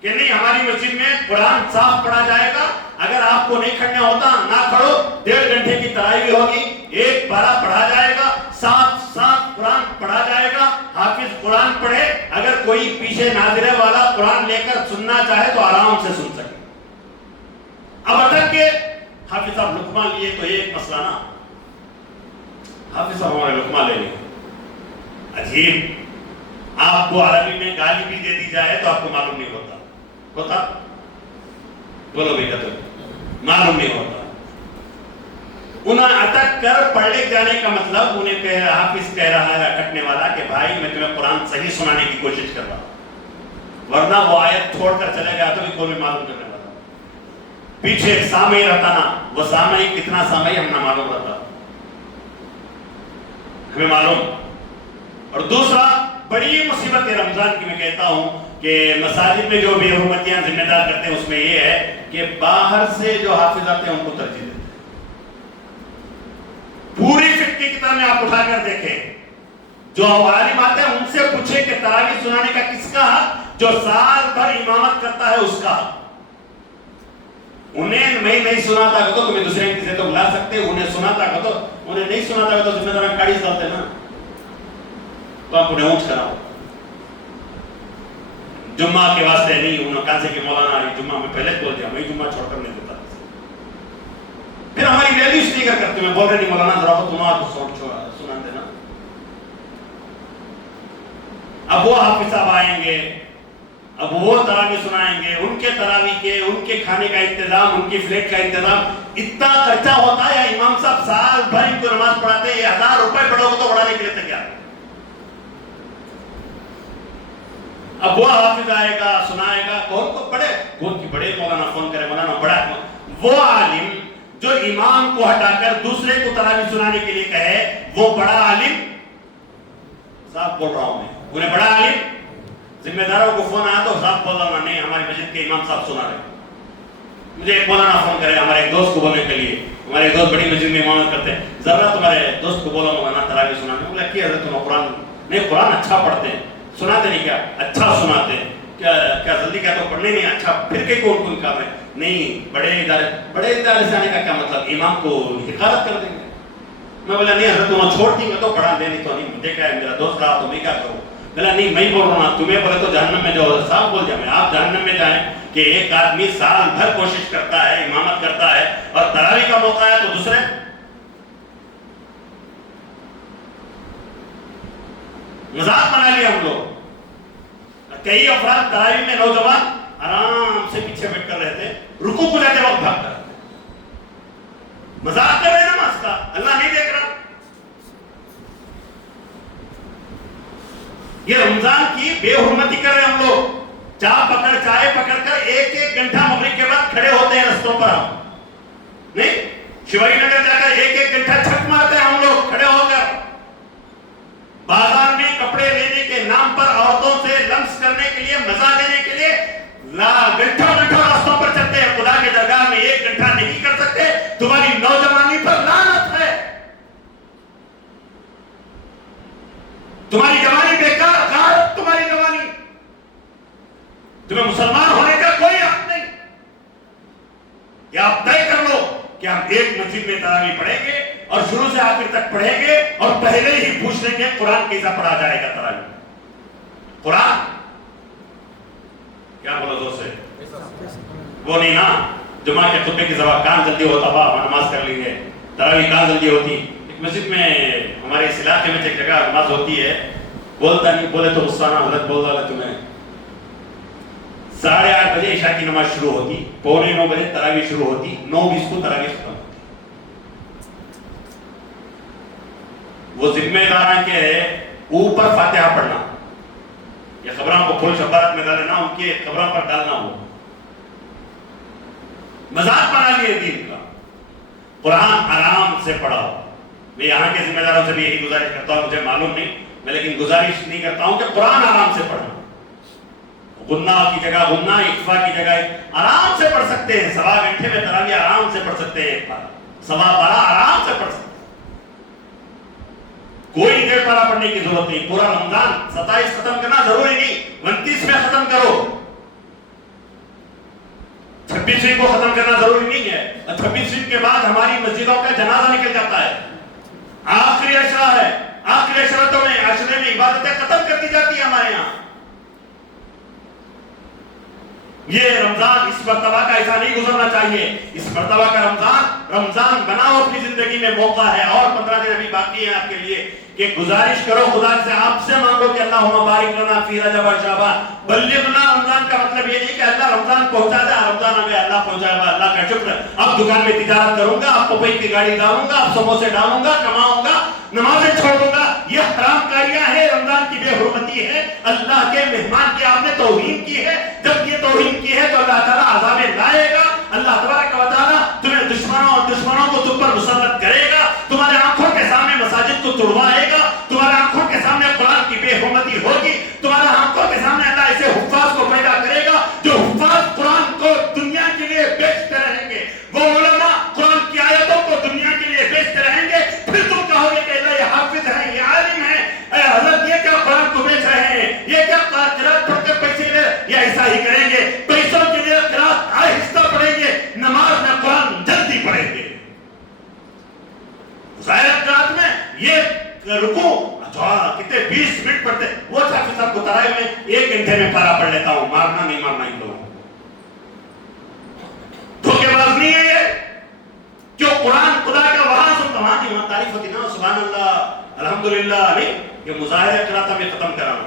کہ نہیں ہماری مسجد میں قرآن صاف پڑھا جائے گا، اگر آپ کو نہیں کھڑنا ہوتا نہ کھڑو، 1.5 گھنٹے کی تراویح ہوگی، ایک پارہ پڑھا جائے گا، ساتھ قرآن پڑھا جائے گا، حافظ قرآن پڑھے، اگر کوئی پیچھے ناظرے والا قرآن لے کر سننا چاہے تو آرام سے سن سکے۔ اب اٹک کے حافظ صاحب لقمہ لیے تو یہ ایک مسئلہ نا، حافظ صاحب ہمارے لقمہ لے لیں، عجیب، آپ کو عربی میں گالی بھی دے دی جائے تو آپ کو معلوم نہیں ہوتا بولو بیٹا تو معلوم نہیں ہوتا۔ انہیں اٹک کر پڑھ لکھ جانے کا مطلب انہیں حافظ کہہ رہا ہے اٹکنے والا کہ بھائی میں تمہیں قرآن صحیح سنانے کی کوشش کر رہا ہوں، ورنہ وہ آیت چھوڑ کر چلے گیا تو بھی کوئی معلوم کرنے والا، پیچھے ایک سامعی رہتا نا، وہ سامعی کتنا سامعی ہم نہ معلوم رہتا، ہمیں معلوم۔ اور دوسرا بڑی مصیبت رمضان کی میں کہتا ہوں کہ مساجد میں جو بے حرمتیاں ذمہ دار کرتے ہیں اس میں یہ ہے کہ باہر سے جو حافظ آتے ہیں ان کو ترجیح دیتے ہیں۔ پوری فقہ کی کتاب میں آپ اٹھا کر دیکھیں، جو عالم آتے ہیں ان سے پوچھیں کہ تراویح سنانے کا کس کا حق، جو سال بھر امامت کرتا ہے اس کا حق۔ انہیں میں نہیں سناتا کہ تو تمہیں دوسرے کسی تو بلا سکتے، انہیں سناتا کہ تو انہیں نہیں سناتا کہ تو ذمہ دار کاڑی ڈالتے نا، تو آپ انہیں اونچ کراؤ۔ جمعہ کے واسطے نہیں، انہوں نے کہا سے کہ مولانا علی جمعہ میں پہلے بول دیا، میں جمعہ چھوڑ کر نہیں دیتا، پھر ہماری ویلیو اسٹیکر کرتے میں بول رہے نہیں مولانا ذرا تو تمہارا سنا دینا۔ اب وہ حافظ صاحب آئیں گے، اب وہ تراوی سنائیں گے، ان کے تراوی کے، ان کے کھانے کا انتظام، ان کی فلیٹ کا انتظام، اتنا خرچہ ہوتا ہے. یا امام صاحب سال بھر ان کو نماز پڑھاتے ہیں، 1000 روپے پڑھو گے تو پڑھانے کے لیے تیار. اب وہ حافظ آئے گا، سنائے گا، کون کو پڑھے، کون کی بڑے مولانا فون کرے، مولانا بڑا. وہ عالم جو امام کو ہٹا کر دوسرے کو تراوی سنانے کے لیے کہے، وہ بڑا عالم. صاحب بول رہا ہوں میں، انہیں بڑا عالم. ذمہ داروں کو فون آیا تو صاحب بول رہا ہوں نہیں، ہماری مسجد کے امام صاحب سنا رہے. مجھے ایک مولانا فون کرے ہمارے ایک دوست کو بولنے کے لیے، ہمارے ایک دوست بڑی مسجد میں امامت کرتے ہیں، ذرا تمہارے دوست کو بولا مولانا تراوی سنانے. بولا کہ حضرت تم قرآن نہیں، قرآن اچھا پڑھتے ہیں، سناتے نہیں کیا؟ اچھا سناتے ہیں. کیا جلدی کیا تو پڑھنے نہیں اچھا، پھر کے کون کر رہے ہیں؟ نہیں، بڑے ادارے سے آنے کا کیا مطلب، امام کو حقارت کر دیں گے. میں بولا نہیں حضرت تم چھوڑ دی، میں تو پڑھا دینی تو نہیں، دیکھا ہے میرا دوست رہا تو میں کیا کروں. بولا نہیں میں بول رہا ہوں، تمہیں بولے تو جہنم میں جاؤ. صاحب بول جائیں آپ جہنم میں جائیں کہ ایک آدمی سال بھر کوشش کرتا ہے، امامت کرتا ہے، اور تراوی کا موقع ہے تو دوسرے. مذاق بنا لیا ہم لوگ. کئی افراد تراوی میں نوجوان آرام سے پیچھے بیٹھ کر رہتے، رکوع کو جاتے وقت بھاگ کر مذاق کر رہے ہیں نماز کا، اللہ نہیں دیکھ رہا. یہ رمضان کی بے حرمتی کر رہے ہیں ہم لوگ. چائے پکڑ کر ایک گھنٹہ مغرب کے بعد کھڑے ہوتے ہیں رستوں پر. ہم نہیں، شیوائی نگر جا کر ایک گھنٹہ چھک مارتے ہیں ہم لوگ کھڑے ہو کر. بازار میں کپڑے لینے کے نام پر عورتوں سے لمس کرنے کے لیے، مزہ لینے کے لیے گھنٹوں راستوں پر چلتے ہیں. خدا کے درگاہ میں ایک گھنٹہ نہیں کر سکتے. تمہاری نوجوانی پر لعنت ہے، تمہاری جوانی بیکار، غارت تمہاری جوانی. تمہیں مسلمان ہونے کا کوئی حق نہیں. یا آپ طے کر لو کہ ہم ایک مسجد میں تراویح پڑھیں گے اور شروع سے آخر تک پڑھیں گے، اور پہلے ہی پوچھ لیں گے قرآن کیسا پڑھا جائے گا تراویح. قرآن کیا بولو زور سے، وہ نہیں نا جمعہ کے خطبے کی زبان کان جلدی ہوتا ہوا ہم نماز کر لیں گے، تراویح کان جلدی ہوتی. ایک مسجد میں ہمارے اس علاقے میں ایک جگہ نماز ہوتی ہے، بولتا نہیں، بولے تو غصہ نہ، حضرت بول رہا تمہیں 8:30 بجے عشاء کی نماز شروع ہوتی، 8:45 بجے تراویح شروع ہوتی، 9:20 کو تراویح ختم. وہ ذمہ داران کے اوپر فاتحہ پڑھنا، یا خبروں کو پھول شبارت میں ڈالنا، ان کے خبروں پر ڈالنا. ہو مذاق بنا لیے دین کا. قرآن آرام سے پڑھاؤ. میں یہاں کے ذمہ داروں سے بھی یہی گزارش کرتا ہوں، مجھے معلوم نہیں، میں لیکن گزارش نہیں کرتا ہوں کہ قرآن آرام سے پڑھنا. غنہ کی جگہ غنہ، اخفا کی جگہ آرام سے پڑھ سکتے ہیں. 1.25 گھنٹے میں تراویح آرام سے پڑھ سکتے ہیں، 12.15 آرام سے پڑھ سکتے ہیں. کوئی دیر پارا پڑھنے کی ضرورت نہیں. پورا رمضان 27 ختم کرنا ضروری نہیں، 29 میں ختم کرو. 26 کو ختم کرنا ضروری نہیں ہے. 26 کے بعد ہماری مسجدوں کا جنازہ نکل جاتا ہے. آخری عشرہ ہے، آخری عشرتوں میں عشرے میں عبادتیں ختم کر دی جاتی ہیں ہمارے یہاں. یہ رمضان اس مرتبہ کا ایسا نہیں گزرنا چاہیے. اس مرتبہ کا رمضان بناؤ اپنی زندگی میں، موقع ہے. اور 15 دن ابھی باقی ہے آپ کے لیے کہ گزارش کرو خدا سے، آپ سے مانگو کہ اللہم بارک لنا فی رجب و شعبان بلغنا. رمضان کا مطلب یہ نہیں کہ اللہ رمضان پہنچا دے، رمضان ہمیں اللہ پہنچائے گا، اللہ کا شکر. اب دکان میں تجارت کروں گا، اب پپئی کی گاڑی ڈالوں گا، اب سموسے ڈالوں گا، کماؤں گا، نمازیں چھوڑ دوں گا. یہ حرام کاریاں ہیں، رمضان کی بے حرمتی ہے، اللہ کے مہمان کی آپ نے توہین کی ہے. جب یہ توہین کی ہے تو اللہ تعالیٰ عذاب لائے گا. اللہ تبارک و تعالیٰ تمہیں دشمنوں کو تم پر مسلط کرے گا. تمہارے آنکھوں کے سامنے مساجد کو توڑوائے گا. تمہارے آنکھوں کے سامنے قرآن کی بے حرمتی ہوگی. تمہارے آنکھوں کے سامنے اللہ ایسے حفاظ کو پیدا کرے گا جو حفاظ قرآن کو دنیا کے لیے بیچتے رہیں گے. وہ علماء قرآن کی آیتوں کو دنیا کے لیے بیچتے رہیں گے. پھر تم کہو گے کہ اللہ یہ حافظ ہے، یہ عالم ہے. اے حضرت یہ کیا قرآن کو بیچ رہے ہیں، یہ کیا قرآن پڑھ کر پیسے لے، یا ایسا ہی کریں گے. پیسوں کے لیے قرآن آہستہ پڑھیں گے، نماز میں قرآن جلدی پڑھیں گے. ظاہر قرآن میں یہ رکوع کتنے 20 منٹ پڑھتے، وہ حافظ صاحب کو تراویح میں 1 گھنٹے میں پارا پڑھ لیتا ہوں. مارنا نہیں مارنا ان لوگوں کو، دھوکے باز نہیں ہے یہ. کیوں قرآن خدا کا وہاں سنتا، وہاں کی وہاں تعریف ہوتی نا، سبحان اللہ الحمدللہ. نہیں، یہ مظاہرہ قرآن میں ختم کرانا.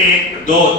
1 2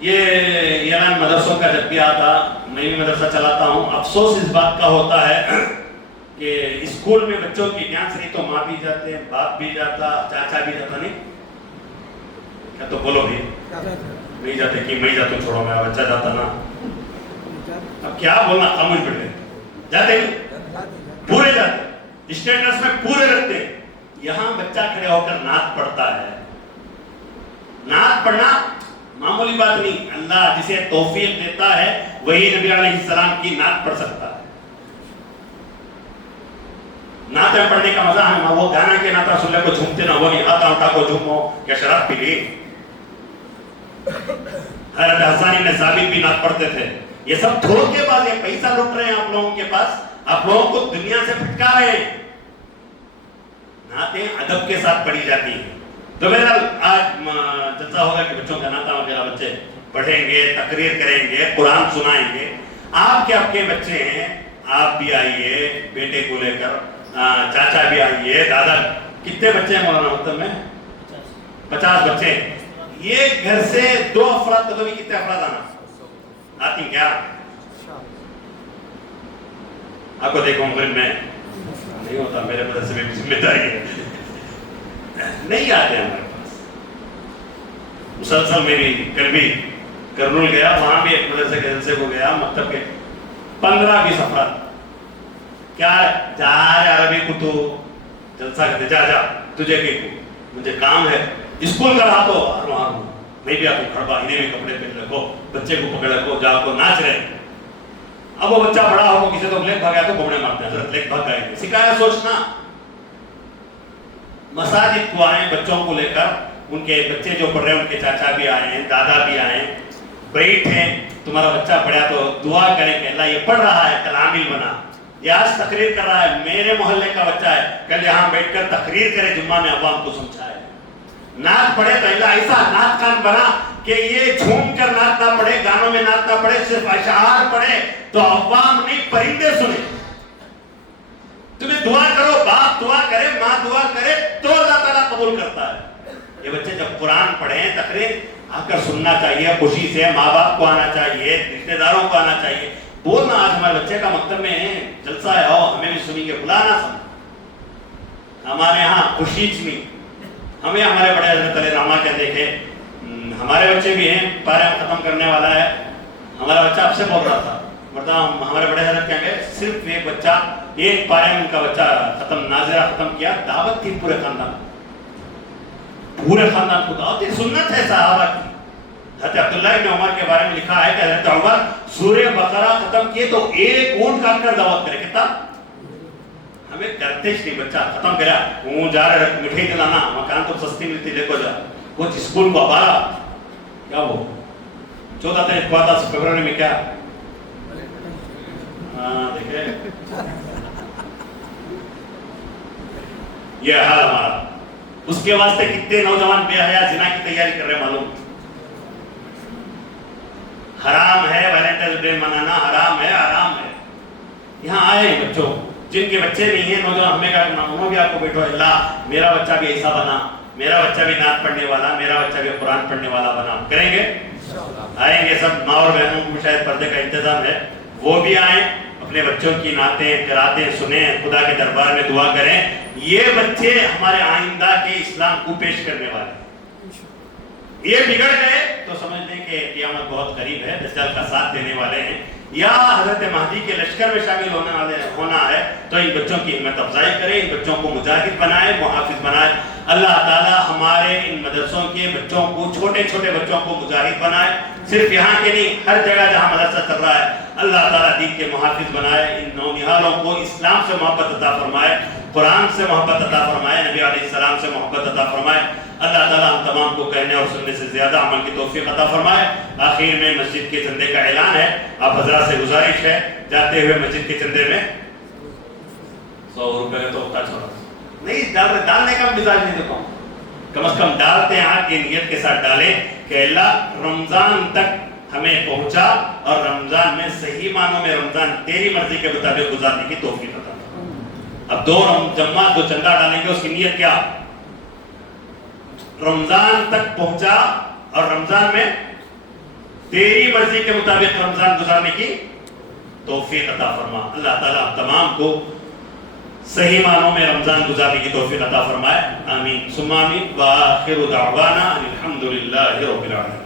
یہ ایران مدرسوں کا جب بھی آتا، میں بھی مدرسہ چلاتا ہوں، افسوس اس بات کا ہوتا ہے کہ اسکول میں بچوں کی ڈانس نہیں تو ماں بھی جاتے ہیں، باپ بھی جاتا، چاچا بھی جاتا، نہیں کیا تو بولو بھی نہیں جاتے کہ میں جاتا ہوں، چھوڑو میرا بچہ جاتا نا، اب کیا بولنا، خاموش بیٹھ گئے، جاتے نہیں پورے جاتے، اسٹینڈرڈز میں پورے رکھتے ہیں۔ یہاں بچہ کھڑے ہو کر نعت پڑھتا ہے، نعت پڑھنا معمولی بات نہیں، اللہ جسے توفیق دیتا ہے وہی نبی علیہ السلام کی نعت پڑھ سکتا ہے۔ نعتیں پڑھنے کا مزہ ہے، وہ گانا کے نعتیں سن لے کو جھومتے نہ، وہ نہیں آتا اٹھا کو جھومو، کیا شراب پی لی؟ حضرت حسان بن ثابت بھی نعت پڑھتے تھے۔ یہ سب دھوکے باز ہے، پیسہ لوٹ رہے ہیں آپ لوگوں کے پاس، آپ لوگوں کو دنیا سے پھٹکا رہے ہیں۔ نعتیں ادب کے ساتھ پڑھی جاتی ہیں۔ تو بہرحال آج جلسہ ہوگا کہ بچوں کا نعتہ وغیرہ بچے پڑھیں گے، تقریر کریں گے، قرآن سنائیں گے۔ آپ کے بچے ہیں، آپ بھی آئیے بیٹے کو لے کر، چاچا بھی آئیے، دادا۔ کتنے بچے ہیں مولانا مکتب میں؟ 50 بچے۔ یہ گھر سے 2 افراد تو بھی کتنے افراد آنا آتی کیا؟ آپ کو دیکھو مغرب میں نہیں ہوتا، میرے مدرسے میں بھی ذمہ داری ہے، نہیں آتے ہمارے پاس۔ مسلسل میری کل بھی کرنول گیا، وہاں بھی ایک مدرسے کے جلسے کو گیا، مکتب کے 15-20 افراد، کیا جا عربی کو تو جلسہ کرتے، جا تجھے کہ مجھے کام ہے، اسکول کا رہا تو نہیں بھی آپ کو کھڑبا، انہیں بھی کپڑے پہن رکھو، بچے کو پکڑ رکھو، جا کو ناچ رہے۔ اب وہ بچہ بڑا ہو کسی تو لیک بھاگیا تو بوڑے مارتے ہیں، حضرت لیک بھاگ گئے، سکھایا سوچنا۔ مساجد کو آئیں بچوں کو لے کر، ان کے بچے جو پڑھ رہے ہیں ان کے چاچا بھی آئے ہیں، دادا بھی آئے ہیں، بیٹھیں، تمہارا بچہ پڑھا تو دعا کریں کہ اللہ یہ پڑھ رہا ہے کل عامل بنا، یہ آج تقریر کر رہا ہے، میرے محلے کا بچہ ہے، کل یہاں بیٹھ کر تقریر کرے، جمعہ میں عوام کو سمجھائے۔ نعت پڑھے تو اللہ ایسا نعت خان بنا کہ یہ جھوم کر نعت نہ پڑھے، گانوں میں نعت نہ پڑھے، صرف اشعار پڑھے تو عوام نہیں پرندے سنے۔ تمہیں دعا کرو، باپ دعا کرے، ماں دعا کرے تو اللہ تعالیٰ قبول کرتا ہے۔ یہ بچے جب قرآن پڑھیں، تقریر آ کر سننا چاہیے، خوشی سے ماں باپ کو آنا چاہیے، رشتے داروں کو آنا چاہیے، بولنا آج ہمارے بچے کا مکتب میں جلسہ ہے، آؤ ہمیں بھی سنیں گے، بلانا سن۔ ہمارے ہاں خوشی چنی، ہمیں ہمارے بڑے حضرت علیہ رحمہ کے دیکھے، ہمارے بچے بھی ہیں، پارہ ختم کرنے والا ہے، ہمارا بچہ آپ سے بول رہا تھا، ہمارے بڑے حضرت کہیں گے صرف ایک بچہ، ایک پارے میں ان کا بچہ ختم، ناظرہ ختم کیا، دعوت تھی پورے خاندان کو دعوت تھی، سنت ہے صحابہ کی۔ حضرت عبداللہ ابن عمر کے بارے میں لکھا ہے کہ حضرت عمر سورہ بقرہ ختم کیے تو ایک اونٹ کاٹ کر دعوت کرے، کتنا ہمیں کرتے نہیں، بچہ ختم کرا، وہ جا رہے مٹھائی دلانا، مکان تو سستی ملتی، دیکھو جا وہ اسکول کو ہمارا کیا، وہ 14 تاریخ کو آتا، فروری میں کیا دیکھے یہ حال ہمارا۔ اس کے واسطے کتنے نوجوان بے حیا زنا کی تیاری کر رہے معلوم۔ حرام ہے ویلنٹائنس ڈے منانا، حرام ہے، حرام ہے۔ یہاں آئے بچوں جن کے بچے نہیں ہیں، نوجوان ہمیں کہا کہ انہوں بھی آپ کو بیٹھو، اللہ میرا بچہ بھی ایسا بنا، میرا بچہ بھی نعت پڑھنے والا، میرا بچہ بھی قرآن پڑھنے والا بنا۔ کریں گے، آئیں گے سب، ماں اور بہنوں کو شاید پردے کا انتظام ہے، وہ بھی آئیں، اپنے بچوں کی نعتیں قراتیں سنیں، خدا کے دربار میں دعا کریں۔ یہ بچے ہمارے آئندہ کے اسلام کو پیش کرنے والے ہیں۔ یہ بگڑ گئے تو سمجھ لیں کہ قیامت بہت قریب ہے، دجال کا ساتھ دینے والے ہیں، یا حضرت مہدی کے لشکر میں شامل ہونا ہے، تو ان بچوں کی ہمت افزائی کریں، ان بچوں کو مجاہد بنائے، محافظ بنائے۔ اللہ تعالیٰ ہمارے ان مدرسوں کے بچوں کو، چھوٹے چھوٹے بچوں کو مجاہد بنائے، صرف یہاں کے نہیں، ہر جگہ جہاں مدرسہ چل رہا ہے، اللہ تعالیٰ دین کے محافظ بنائے، ان نونہالوں کو اسلام سے محبت عطا فرمائے، قرآن سے محبت عطا فرمائے، نبی علیہ السلام سے محبت عطا فرمائے۔ اللہ تعالیٰ ہم تمام کو کہنے اور سننے سے زیادہ عمل کی توفیق عطا فرمائے۔ آخر میں مسجد کے چندے کا اعلان ہے، آپ حضرات سے گزارش ہے، جاتے ہوئے مسجد کے چندے میں 100 روپے کا تو ہوتا چھوڑا نہیں، ڈالنے کا مزاج نہیں دیتا ہوں، کم از کم ڈالتے ہیں، آپ کی نیت کے ساتھ ڈالیں کہ اللہ رمضان تک ہمیں پہنچا اور رمضان میں صحیح معنوں میں رمضان تیری مرضی کے مطابق گزارنے کی توفیق عطا فرمائے۔ اب 2 جمعہ 2 چندہ ڈالیں گے، اس کی نیت کیا، رمضان تک پہنچا اور رمضان میں تیری مرضی کے مطابق رمضان گزارنے کی توفیق عطا فرما. اللہ تعالیٰ آپ تمام کو صحیح معنوں میں رمضان گزارنے کی توفیق عطا فرمائے. آمین ثم آمین. وآخر دعوانا الحمد للہ رب العالمین.